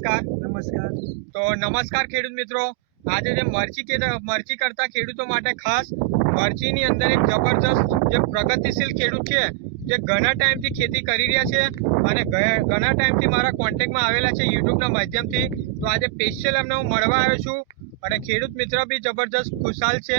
નમસ્કાર. તો નમસ્કાર ખેડૂત મિત્રો. આજે જે મરચી કરતા ખેડૂતો માટે ખાસ મરચીની અંદર એક જબરજસ્ત જે પ્રગતિશીલ ખેડૂત છે જે ઘણા ટાઈમથી ખેતી કરી રહ્યા છે અને ઘણા ટાઈમથી મારા કોન્ટેક્ટમાં આવેલા છે યુટ્યુબના માધ્યમથી. તો આજે સ્પેશિયલ એમને હું મળવા આવ્યો છું અને ખેડૂત મિત્ર બી જબરજસ્ત ખુશાલ છે.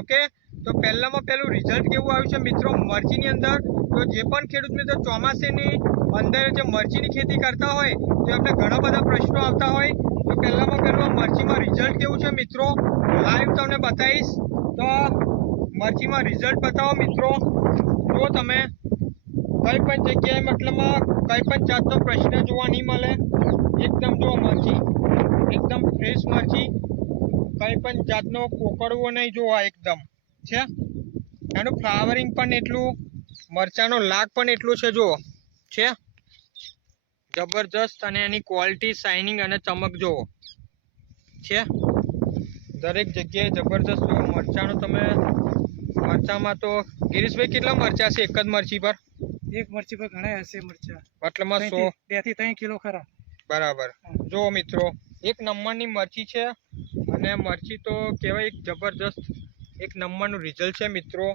ઓકે, તો પહેલામાં પહેલું રિઝલ્ટ કેવું આવ્યું છે મિત્રો મરચીની અંદર. તો જે પણ ખેડૂત મિત્રો ચોમાસાની અંદર જે મરચીની ખેતી કરતા હોય તો એમને ઘણા બધા પ્રશ્નો આવતા હોય. તો પહેલામાં પહેલું મરચીમાં રિઝલ્ટ કેવું છે મિત્રો લાઈવ તમને બતાવીશ. તો મરચીમાં રિઝલ્ટ બતાવો મિત્રો. જો તમે કઈ પણ જગ્યાએ મતલબમાં કઈ પણ જાતનો પ્રશ્ન જોવા નહીં મળે. એકદમ જો મરચી એકદમ ફ્રેશ મરચી, કઈ પણ જાતનો કોકડવો નહીં જોવા એકદમ છે. એનું ફ્લાવરિંગ પણ એટલું, મરચાનો લાગ પણ એટલું છે જો છે જબરજસ્ત. અને એની ક્વોલિટી, શાઇનિંગ અને ચમક જોવો છે દરેક જગ્યાએ જબરજસ્ત. જો મરચાનું તમે મરચામાં તો ગિરીશભાઈ કેટલા મરચા છે એક જ મરચી પર? એક મરચી પર ઘણા હશે મરચા, મતલબમાં 100 2 થી 3 કિલો ખરા. બરાબર. જો મિત્રો એક નંબરની મરચી છે અને મરચી તો કહેવાય એક જબરજસ્ત એક નંબરનું રિઝલ્ટ છે મિત્રો.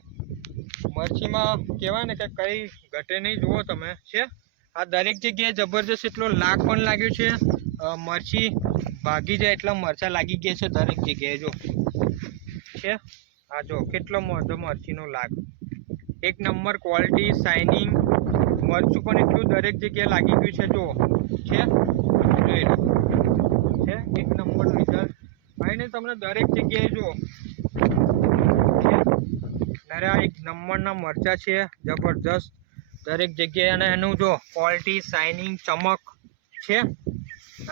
મરચીમાં કહેવાય ને કે કંઈ ઘટે નહીં. જુઓ તમે છે આ દરેક જગ્યાએ જબરજસ્ત એટલો લાગ પણ લાગ્યો છે. મરચી ભાગી જાય એટલા મરચા લાગી ગયા છે દરેક જગ્યાએ જો છે. આ જો કેટલો મોટો મરચીનો લાગ, એક નંબર ક્વોલિટી, શાઇનિંગ. મરચું પણ એટલું દરેક જગ્યાએ લાગી ગયું છે જો છે. જોઈ લો છે એક નંબર રિઝલ્ટ ભાઈને તમને દરેક જગ્યાએ જો છે. એક નંબરના મરચા છે જબરજસ્ત દરેક જગ્યાએ. અને એનું જો ક્વોલિટી, શાઇનિંગ, ચમક છે.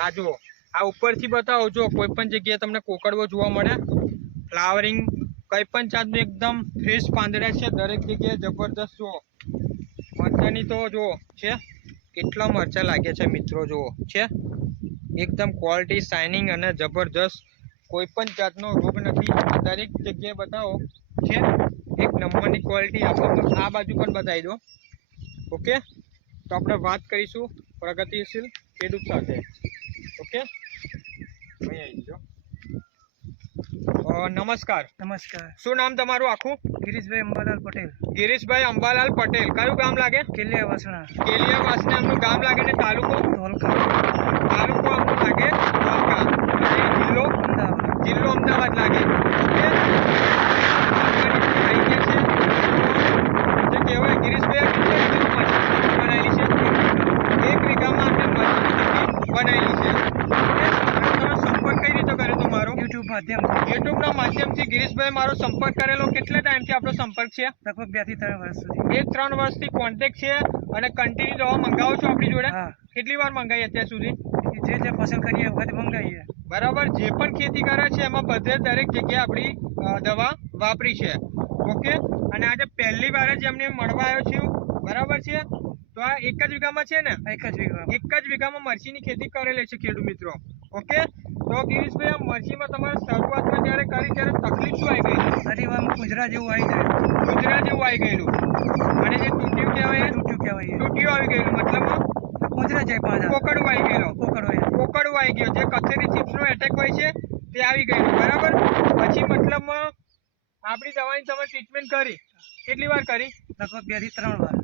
આ જુઓ, આ ઉપરથી બતાવો. જો કોઈ પણ જગ્યાએ તમને કોકડવો જોવા મળે, ફ્લાવરિંગ કંઈ પણ જાતનું એકદમ ફ્રેશ પાંદડા છે દરેક જગ્યાએ જબરજસ્ત. જુઓ મરચાની તો જુઓ છે કેટલા મરચા લાગ્યા છે મિત્રો જુઓ છે. એકદમ ક્વોલિટી, શાઇનિંગ અને જબરજસ્ત. કોઈ પણ જાતનો રોગ નથી. દરેક જગ્યાએ બતાવો છે એક નંબરની ક્વોલિટી. આ બાજુ પણ બતાવી દો. ઓકે, તો આપણે વાત કરીશું પ્રગતિશીલ ખેડૂત સાથે. ઓકે, અહીં આવી જાઓ. નમસ્કાર. શું નામ તમારું આખું? ગિરીશભાઈ અંબાલાલ પટેલ. ગિરીશભાઈ અંબાલાલ પટેલ. કયું ગામ લાગે? કેલિયા વાસણા. કેલિયા વાસણા એમનું ગામ લાગે ને તાલુકો? ધોલકા. તાલુકો આપણું લાગે ધોલકા. અને જિલ્લો? અમદાવાદ. જિલ્લો અમદાવાદ લાગે. જે કહેવાય ગિરીશભાઈ બનાવેલી છે 1 વીઘામાં આપણે મરચીની બનાવેલી છે. તમે સંપર્ક કઈ રીતે કર્યો તો મારો? યુટ્યુબના માધ્યમથી ગિરીશભાઈ મારો સંપર્ક કરેલો. કેટલા ટાઈમથી આપણો સંપર્ક છે? લગભગ 2 થી 3 વર્ષ સુધી. 1-3 વર્ષથી કોન્ટેક્ટ છે. અને કન્ટિન્યુ દવા મંગાવો છો આપણી જોડે? હા. કેટલી વાર મંગાવી અત્યાર સુધી? જે પસંદ કરીએ એ વખત મંગાવીએ. બરાબર. જે પણ ખેતી કરે છે એમાં બધે દરેક જગ્યાએ આપણી દવા વાપરી છે. ઓકે, અને આજે પહેલી વાર જ એમને મળવા આવ્યો છું. બરાબર છે. તો આ એક જ વીઘામાં છે ને? એક જ વીઘામાં મરચીની ખેતી કરેલી છે ખેડૂત મિત્રો. ઓકે, તો ગિરીશભાઈ આ મરચીમાં તમારે શરૂઆતમાં જ્યારે કરી ત્યારે તકલીફ શું આવી ગઈ? શરીરમાં કુંજરા જેવું આવી જાય. કુંજરા જેવું આવી ગયેલું. અને જે તૂટ્યું કહેવાય તૂટ્યું આવી ગયેલું. મતલબ કુંજરા જાય પાંદડા. કોકડવું આવી ગયેલો. કોકડવું આવી ગયો. જે કથેરી ચિપ્સનો એટેક હોય છે તે આવી ગયેલું. બરાબર. પછી મતલબમાં આપણી દવાની તમે ટ્રીટમેન્ટ કરી કેટલી વાર કરી? લગભગ 2 થી 3 વાર.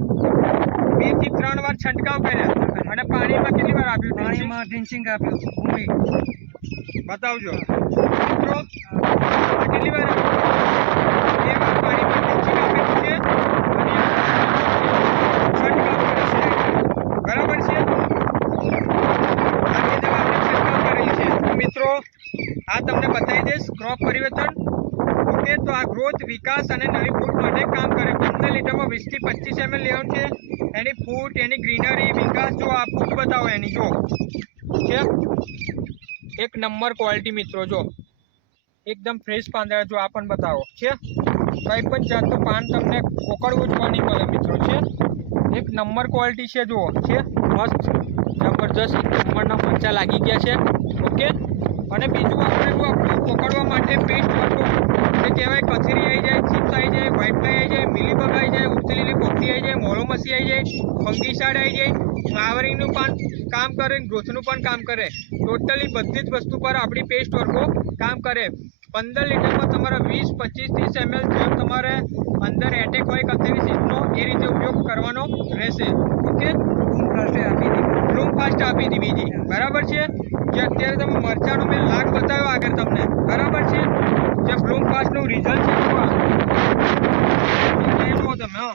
2 થી 3 વાર છંટકાવ કર્યા. અને પાણીમાં કેટલી વાર આપ્યું? પાણીમાં ડ્રિંચિંગ આપ્યું. ભૂમિ બતાવજો મિત્રો. કેટલી વાર? 2 વાર પાણીમાં ડ્રિંચિંગ આપેલું છે અને છંટકાવ કર્યો છે. બરાબર છે. આટલી દવા આપણે છંટકાવ કરેલી છે. તો મિત્રો આ તમને બતાવી દઈશ ક્રોપ પરિવર્તન. ઓકે, તો આ ગ્રોથ, વિકાસ અને નવી ફૂટ માટે કામ કરે. 15 લીટરમાં 20 થી 25 ml લેવાનું છે. એની ફૂટ, એની ગ્રીનરી, વિકાસ જો આ ફૂટ બતાવો એની જો છે એક નંબર ક્વોલિટી મિત્રો. જો એકદમ ફ્રેશ પાંદડા જો આ પણ બતાવો છે. કંઈ પણ જાતનું પાન તમને કોકડવું જોવા નહીં મળે મિત્રો છે. એક નંબર ક્વોલિટી છે જુઓ છે. મસ્ત જબરજસ્ત એક નંબરના મરચા લાગી ગયા છે. ઓકે, અને બીજું આપણે જો આપણું પકડવા માટે પેસ્ટ હતું જે કહેવાય કથેરી આવી જાય, ચિપ્સ આવી જાય, વ્હાઇટ ફ્લાય આવી જાય, મિલીબગ આવી જાય, ઉડતી લીલી પોપટી આવી જાય, મોળો મસી આવી જાય, ફંગીસાઇડ આવી જાય, ફ્લાવરિંગનું પાન કામ કરે, ગ્રોથનું પણ કામ કરે. ટોટલી બધી જ વસ્તુ પર આપણી પેસ્ટ વર્કો કામ કરે. 15 લીટરમાં તમારે 20, 25, 30 ml જેમ તમારે અંદર એટેક હોય કથેરી સીટનો એ રીતે ઉપયોગ કરવાનો રહેશે. ઓકે, બૂમ પ્લાસ્ટર આપી દીધી. બ્લૂમ ફાસ્ટ આપી હતી બીજી, બરાબર છે. જે અત્યારે તમે મરચાનો મેં લાગ બતાવ્યો આગળ તમને, બરાબર છે. જે બ્લૂમ ફાસ્ટનું રિઝલ્ટ છે એ જુઓ તમે.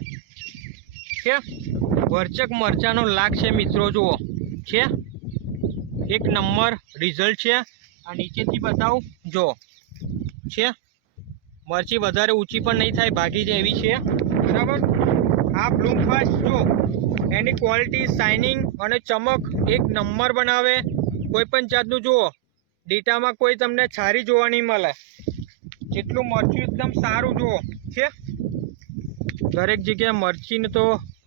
કે ભરચક મરચાનો લાગ છે મિત્રો, જુઓ છે, એક નંબર રિઝલ્ટ છે. આ નીચેથી બતાવું, જો છે, મરચી વધારે ઊંચી પણ નહીં થાય, ભાગી જાય એવી છે, બરાબર. આ બ્લૂમ ફાસ્ટ જો એની ક્વોલિટી, શાઇનિંગ અને ચમક એક નંબર બનાવે. કોઈ પણ જાતનું જુઓ ડેટામાં કોઈ તમને છારી જોવા નહીં મળે. જેટલું મરચું એકદમ સારું જુઓ છે, દરેક જગ્યાએ મરચીને તો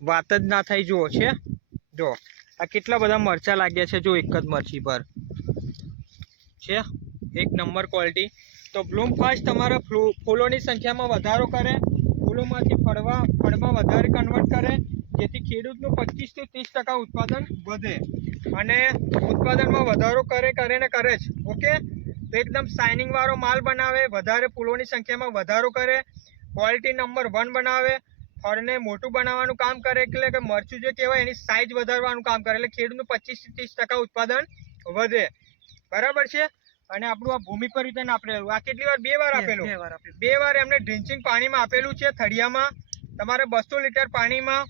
વાત જ ના થાય. જુઓ છે, જો આ કેટલા બધા મરચાં લાગ્યા છે, જો એક જ મરચી પર છે, એક નંબર ક્વોલિટી. તો બ્લૂમ ફાસ્ટ તમારા ફૂલોની સંખ્યામાં વધારો કરે, ફૂલોમાંથી ફળમાં વધારે કન્વર્ટ કરે, જેથી ખેડૂતનું 25 થી 30% ઉત્પાદન વધે અને ઉત્પાદનમાં વધારો કરે ને કરે જ. ઓકે, તો એકદમ શાઇનિંગ વાળો માલ બનાવે, વધારે ફૂલોની સંખ્યામાં વધારો કરે, ક્વોલિટી નંબર 1 બનાવે, ફળને મોટું બનાવવાનું કામ કરે, એટલે કે મરચું જે કહેવાય એની સાઇઝ વધારવાનું કામ કરે, એટલે ખેડૂતનું 25 થી 30% ઉત્પાદન વધે, બરાબર છે. અને આપણું આ ભૂમિ પરિવર્તન આપેલું, આ કેટલી વાર? 2 વાર આપેલું. 2 વાર એમને ડ્રિન્ચિંગ પાણીમાં આપેલું છે. થળિયામાં તમારે 200 લીટર પાણીમાં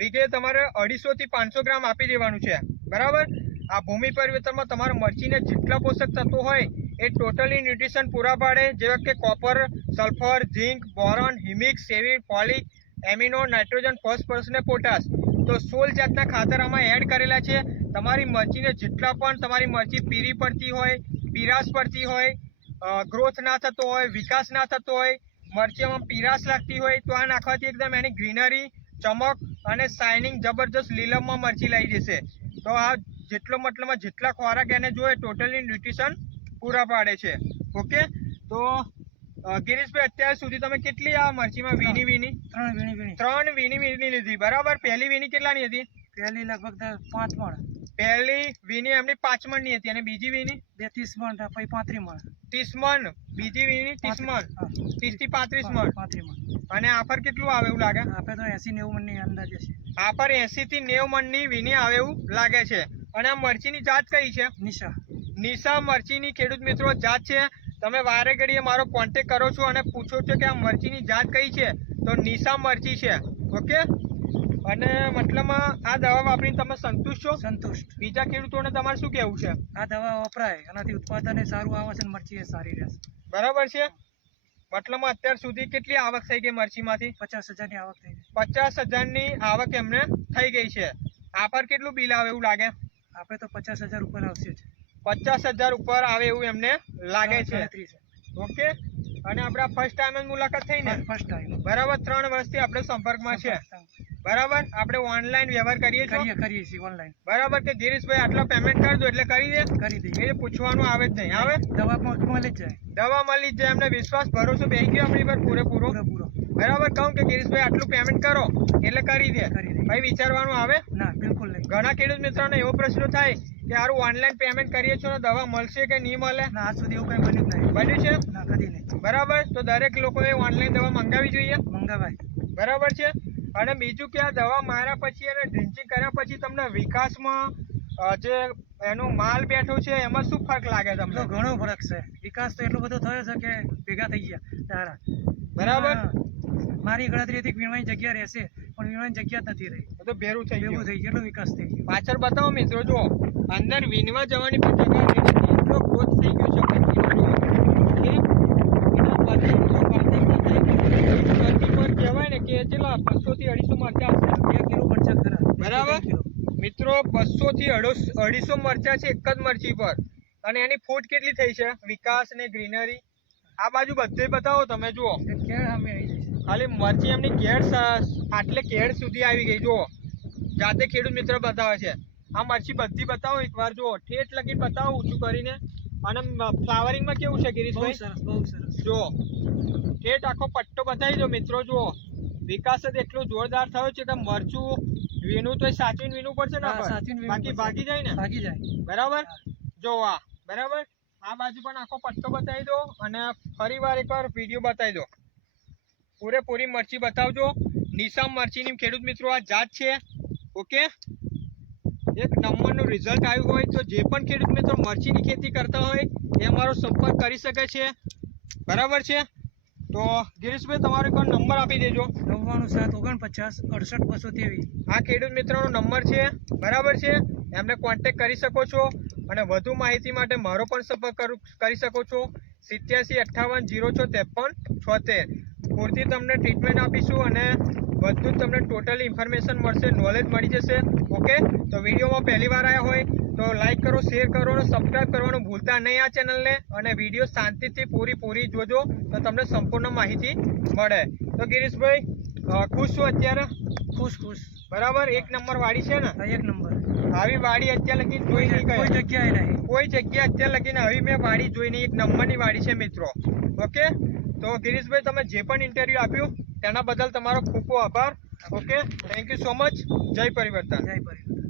વીઘે તમારે 250 થી 500 ગ્રામ આપી દેવાનું છે, બરાબર. આ ભૂમિ પરિવર્તનમાં તમારે મરચીને જેટલા પોષક તત્વો હોય એ ટોટલી ન્યુટ્રિશન પૂરા પાડે, જેવા કે copper, sulphur, zinc, boron, humic, સેવિર, ફોલિક, એમિનો, નાઇટ્રોજન, ફોસ્ફરસ ને પોટાશ. તો 16 જાતના ખાતર આમાં એડ કરેલા છે. તમારી મરચીને જેટલા પણ તમારી મરચી પીરી પડતી હોય, પીરાશ પડતી હોય, ગ્રોથ ના થતો હોય, વિકાસ ના થતો હોય, મરચીમાં પીરાશ લાગતી હોય, તો આ નાખવાથી એકદમ એની ગ્રીનરી, ચમક અને શાઇનિંગ જબરજસ્ત લીલમમાં મરચી લાવી દેશે. તો આ જેટલો મતલબમાં જેટલા ખોરાક એને જોઈએ ટોટલી ન્યુટ્રિશન પૂરા પાડે છે. ઓકે, તો ગિરીશભાઈ અત્યાર સુધી તમે કેટલી આ મરચીમાં વીણી? 3 વીણી લીધી, બરાબર. પહેલી વીણી કેટલાની હતી? પહેલી લગભગ 5 મણ. પહેલી વીણી એમની 5 મણની હતી અને બીજી વીણી 30 મણ, પછી 35 મણ. 30 મણ, બીજી વીણી 30 મણ, 30 થી 35 મણ. 35 મણ. અને આફર કેટલું આવે એવું લાગે? આપણે તો 80-90 મણની અંદાજે છે. આફર 80 થી 90 મણની વીણી આવે એવું લાગે છે. અને આ મરચીની જાત કઈ છે? નિશા મરચીની ખેડૂત મિત્રો જાત છે. તમે વારે ઘડીએ મારો કોન્ટેક કરો છો અને પૂછો છો કે આ મરચીની જાત કઈ છે, તો નિશા મરચી છે. ઓકે, અને મતલબમાં આ દવા વાપરીને તમે સંતુષ્ટ છો? સંતુષ્ટ. બીજા ખેડૂતોને તમારે શું કહેવું છે? આ દવા વપરાય, એનાથી ઉત્પાદન સારું આવે છે અને મરચી એ સારી રહેશે, બરાબર છે. મતલબમાં અત્યાર સુધી કેટલી આવક થઈ ગઈ મરચીમાંથી? 50,000ની આવક થઈ ગઈ. 50,000ની આવક એમને થઈ ગઈ છે. આફર કેટલું બિલ આવે એવું લાગે? આપણે તો 50,000 ઉપર આવશે જ. 50,000 ઉપર આવે એવું એમને લાગે છે. ઓકે, અને આપણે ફર્સ્ટ ટાઈમ જ મુલાકાત થઈ ને? ફર્સ્ટ ટાઈમ, બરાબર. 3 વર્ષથી આપણે સંપર્કમાં છે, બરાબર. આપણે ઓનલાઈન વ્યવહાર કરીએ છીએ ઓનલાઈન, બરાબર. કે ગિરીશભાઈ આટલા પેમેન્ટ કરી દો એટલે કરી દઈએ, એ પૂછવાનું આવે જ નહીં. આવે દવા મળી જ જાય, દવા મળી જ જાય. એમને વિશ્વાસ ભરોસો બેસી ગયો આપણી પર પૂરેપૂરો, બરાબર. કહું કે ગિરીશભાઈ આટલું પેમેન્ટ કરો એટલે કરી દે, ભાઈ વિચારવાનું આવે ના? બિલકુલ નહીં. ઘણા ખેડૂત મિત્રોને એવો પ્રશ્ન થાય કે સારું ઓનલાઈન પેમેન્ટ કરીએ છો દવા મળશે કે નહીં મળે? ના, આજ સુધી એવું કઈ બન્યું નહીં. બન્યું છે? ના, કદી નહીં. બરાબર. તો દરેક લોકોએ ઓનલાઈન દવા મંગાવી જોઈએ, મંગાવાય, બરાબર છે. અને બીજું કે આ દવા માર્યા પછી અને ડ્રિન્ચિંગ કર્યા પછી તમને વિકાસમાં જે એનો માલ બેઠો છે એમાં શું ફરક લાગે તમને? ઘણો ફરક છે. વિકાસ તો એટલો બધો થયો છે કે ભેગા થઈ ગયા તારા, બરાબર. મારી ગણતરી હતી વીણવાની જગ્યા રહેશે, પણ વીણવાની જગ્યા જ નથી રહી. તો ભેરું થઈ ગયું. એટલો વિકાસ થઈ ગયો. પાછળ બતાવો મિત્રો, જુઓ અંદર વીણવા જવાની પણ જગ્યા રહી નથી, એટલો ગ્રોથ થઈ ગયો છે કહેવાય ને કે કેટલા 200 થી 250 મરચા હશે. 2 કિલો મરચા ખરા, બરાબર મિત્રો. 200 થી 250 મરચા છે એક જ મરચી પર. અને એની ફૂટ કેટલી થઈ છે? વિકાસ ને ગ્રીનરી આ બાજુ બધે બતાવો તમે, જુઓ ખાલી મરચી એમની કેળ આટલે કેળ સુધી આવી ગઈ. જુઓ જાતે ખેડૂત મિત્ર બતાવે છે. આ મરચી બધી બતાવો એકવાર, જુઓ ઠેઠ લગી બતાવો ઊંચું કરીને. અને ફ્લાવરિંગમાં કેવું છે ગિરીશભાઈ? બહુ સરસ. જુઓ ઠેઠ આખો પટ્ટો બતાવી દો મિત્રો, જુઓ વિકાસ જ એટલો જોરદાર થયો છે કે મરચું વીણું તો સાચવીને વીણવું પડશે ને હા, આપણે? સાચવીને વીણવું બાકી પડશે. ભાગી જાય ને. ભાગી જાય. બરાબર. જો આ બરાબર, આ બાજુ પણ આખો પત્તો બતાવી દો અને ફરી વાર એકવાર વિડીયો બતાવી દો. પૂરેપૂરી મરચી બતાવજો. નિશામ મરચીની ખેડૂત મિત્રો આ જાત છે. ઓકે, એક નંબરનું રિઝલ્ટ આવ્યું હોય તો જે પણ ખેડૂત મિત્રો મરચીની ખેતી કરતા હોય એ અમારો સંપર્ક કરી શકે છે. બરાબર છે. તો ગિરીશભાઈ તમારો એક વાર નંબર આપી દેજો. 97 49 68 223. આ ખેડૂત મિત્રોનો નંબર છે. બરાબર છે, એમને કોન્ટેક્ટ કરી શકો છો અને વધુ માહિતી માટે મારો પણ સંપર્ક કરી શકો છો. 87 58 06 53 76. પૂરતી તમને ટ્રીટમેન્ટ આપીશું અને બધું જ તમને ટોટલી ઇન્ફોર્મેશન મળશે, નોલેજ મળી જશે. ઓકે, તો વિડીયોમાં પહેલી વાર આવ્યા હોય તો લાઈક કરો, શેર કરો અને સબસ્ક્રાઈબ કરવાનું ભૂલતા નહીં આ ચેનલને. અને વિડીયો શાંતિથી પૂરી જોજો તો તમને સંપૂર્ણ માહિતી મળે. તો ગિરીશભાઈ ખુશ છો અત્યારે? ખુશ. બરાબર, એક નંબર વાડી છે ને? આ એક નંબર. આવી વાડી અત્યારે લગી જોઈ નહીં કોઈ ગઈ. જગ્યાએ નહીં. કોઈ જગ્યા અત્યારે લગીને આવી મેં વાડી જોઈ નહીં. એક નંબરની વાડી છે મિત્રો. ઓકે, તો ગિરીશભાઈ તમે જે પણ ઇન્ટરવ્યુ આપ્યું તેના બદલ તમારો ખૂબ ખૂબ આભાર. Okay, thank you so much. જય પરિવર્તન. જય પરિવાર.